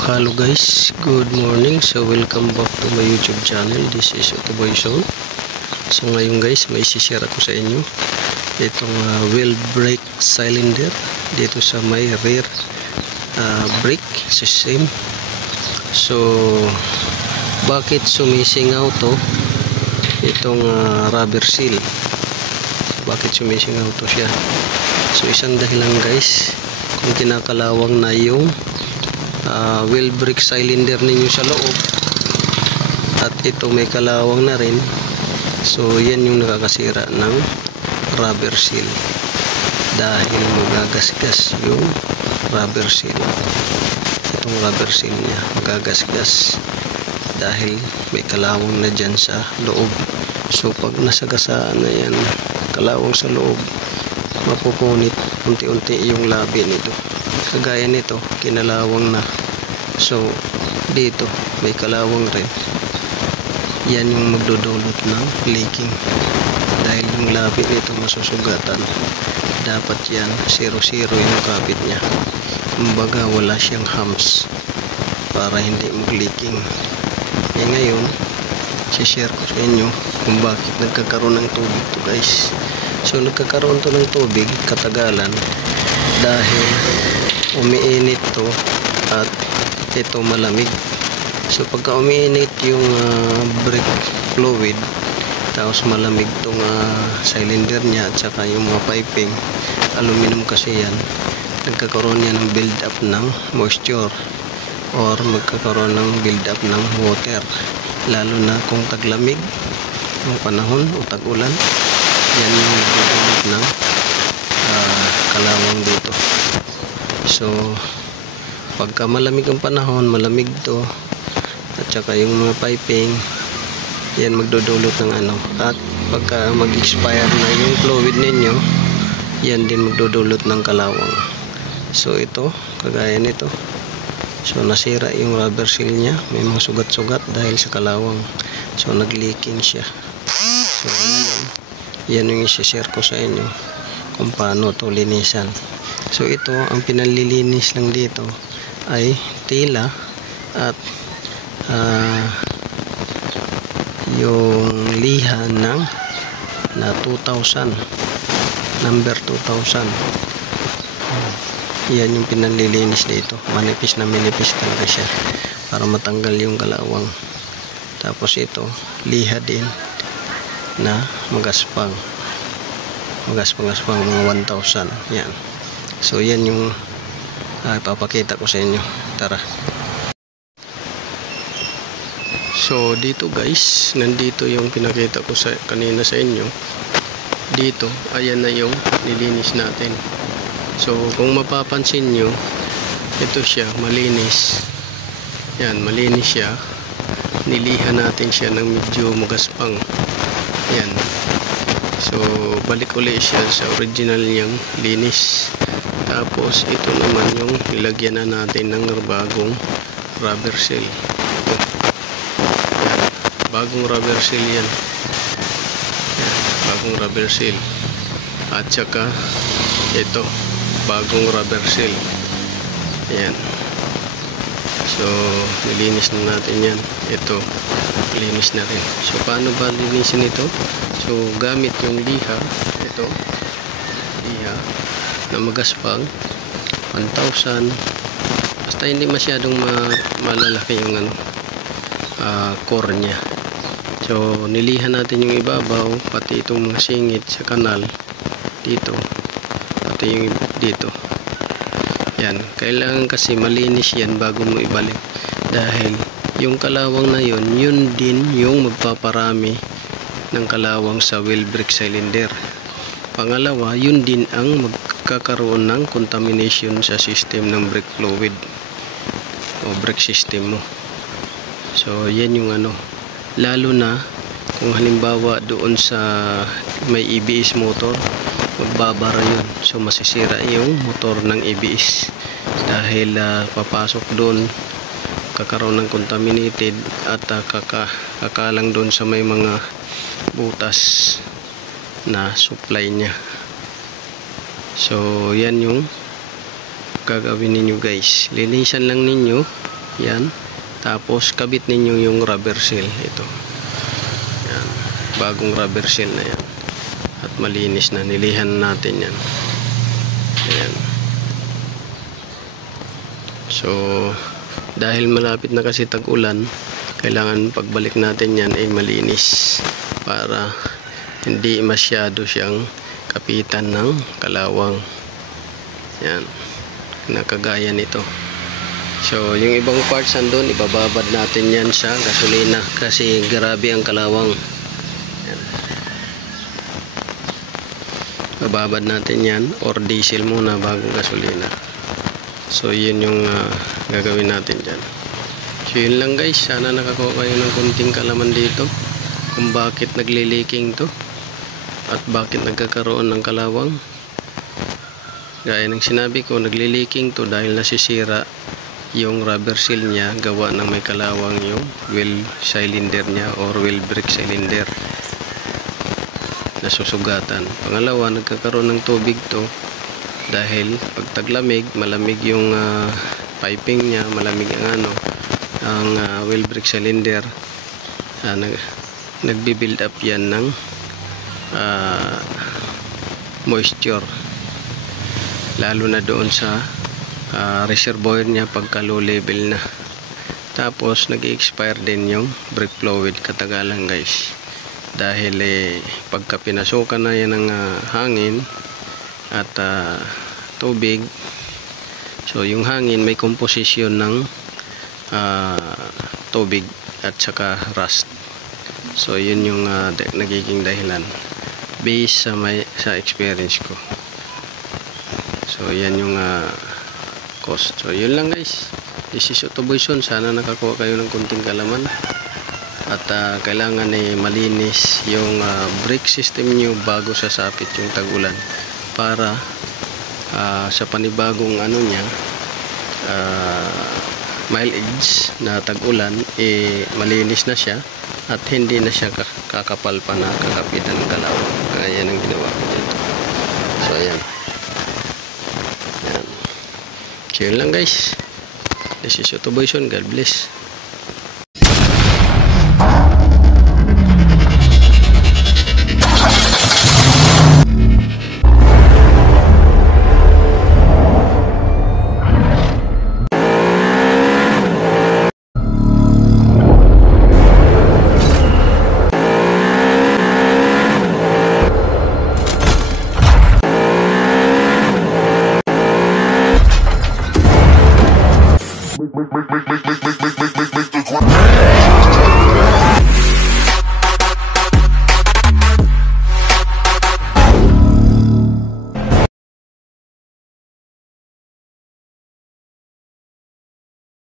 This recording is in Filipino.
hello guys, good morning. So welcome back to my YouTube channel. This is Otoboy Zone. So ngayon guys, may share ako sa inyo itong wheel brake cylinder dito sa may rear brake system. So bakit sumisingaw to itong rubber seal? Bakit sumisingaw to siya? So isang dahilan guys, kung kinakalawang na yung wheel brake cylinder ninyo sa loob at ito may kalawang na rin, so yan yung nakakasira ng rubber seal dahil magagasgas yung rubber seal. Itong rubber seal nya magagasgas dahil may kalawang na dyan sa loob. So pag nasagasaan na yan kalawang sa loob, mapupunit unti-unti yung labi nito. Kagaya nito, kinalawang na. So dito may kalawang rin. Yan yung magdudulot ng leaking dahil yung labi nito masusugatan. Dapat yan 0-0 yung kapit nya, kumbaga wala siyang humps para hindi mag-leaking. Ngayon share ko sa inyo kung bakit nagkakaroon ng tubig to guys. So nagkakaroon to ng tubig katagalan dahil umiinit to at ito malamig. So pagka umiinit yung brake fluid tapos malamig tong cylinder nya at saka yung mga piping, aluminum kasi yan, nagkakaroon yan ng build up ng moisture or magkakaroon ng build up ng water, lalo na kung taglamig yung panahon o tag-ulan. Yan yung nagdudulot ng kalawang dito. So pagka malamig ang panahon, malamig to at saka yung mga piping, yan magdudulot ng at pagka mag-expire na yung fluid ninyo, yan din magdudulot ng kalawang. So ito, kagaya nito, so nasira yung rubber seal nya, may mga sugat-sugat dahil sa kalawang. So nag-leaking siya. So ngayon, yan yung i-share ko sa inyo kung paano to linisan. So ito, ang pinalilinis lang dito ay tila at yung liha ng na 2000, number 2000. Yan yung pinalilinis dito. Manipis na manipis talaga siya para matanggal yung kalawang. Tapos ito, liha din na magaspang mga 1000. Yan. So yan yung ipapakita ko sa inyo. Tara. So dito guys, nandito yung pinakita ko kanina sa inyo. Dito, ayan na yung nilinis natin. So kung mapapansin nyo, ito siya, malinis. Yan, malinis siya. Nilihan natin siya ng medyo magaspang. Yan. So balik ulit siya sa original niyang linis. Tapos ito naman yung nilagyan na natin ng bagong rubber seal. Ito. Yan. Bagong rubber seal yan. Yan. Bagong rubber seal. At saka ito, bagong rubber seal. Yan. So nilinis na natin yan. Ito, linis na rin. So paano ba linisin ito? So gamit yung liha, ito, liha na magaspang 1000, basta hindi masyadong malalaki yung core nya. So nilihan natin yung ibabaw, pati itong mga singit sa kanal dito, pati yung dito. Yan, kailangan kasi malinis yan bago mo ibalik dahil yung kalawang na yun din yung magpaparami ng kalawang sa wheel brake cylinder. Pangalawa, yun din ang magkakaroon ng contamination sa system ng brake fluid o brake system mo. So yan yung lalo na kung halimbawa doon sa may ABS motor, magbabara yun. So masisira yung motor ng ABS dahil papasok doon, kakaroon ng contaminated at kakalang doon sa may mga butas na supply nya. So yan yung gagawin ninyo guys, linisan lang ninyo yan. Tapos kabit ninyo yung rubber seal ito. Yan, bagong rubber seal na yan. At malinis na, nilihan natin yan. Ayan. So dahil malapit na kasi tag-ulan, kailangan pagbalik natin yan ay malinis para hindi masyado siyang kapitan ng kalawang. Yan, nakagaya nito. So yung ibang parts andun, ibababad natin yan sa gasolina kasi grabe ang kalawang. Yan. Bababad natin yan or diesel muna bago gasolina. So yun yung gagawin natin dyan. So yun lang guys, sana nakakuha kayo ng kunting kalaman dito kung bakit nagliliking to at bakit nagkakaroon ng kalawang. Gaya ng sinabi ko, nagliliking to dahil nasisira yung rubber seal niya, gawa ng may kalawang yung wheel cylinder niya or wheel brake cylinder, nasusugatan. Pangalawa, nagkakaroon ng tubig to dahil pag taglamig, malamig yung piping niya, malamig ang wheel brake cylinder, nagbi-build up yan ng moisture, lalo na doon sa reservoir niya pagka low level na. Tapos nag-expire din yung brake fluid katagalan guys, dahil pagka pinasukan na yan ng hangin at tubig, so yung hangin may composition ng tubig at saka rust. So yun yung nagiging dahilan based sa experience ko. So yan yung cost. So yun lang guys, this is Otoboyson. Sana nakakuha kayo ng kunting kalaman at kailangan malinis yung brake system nyo bago sasapit yung tag-ulan para sa panibagong niya, mileage na tag-ulan, malinis na siya at hindi na siya kakapal pa na kakapitan ng kalawang. Kaya yan ang ginawa ko dito. So ayan. So yun lang guys, this is Otoboyson. God bless.